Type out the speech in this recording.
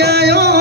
哎呦！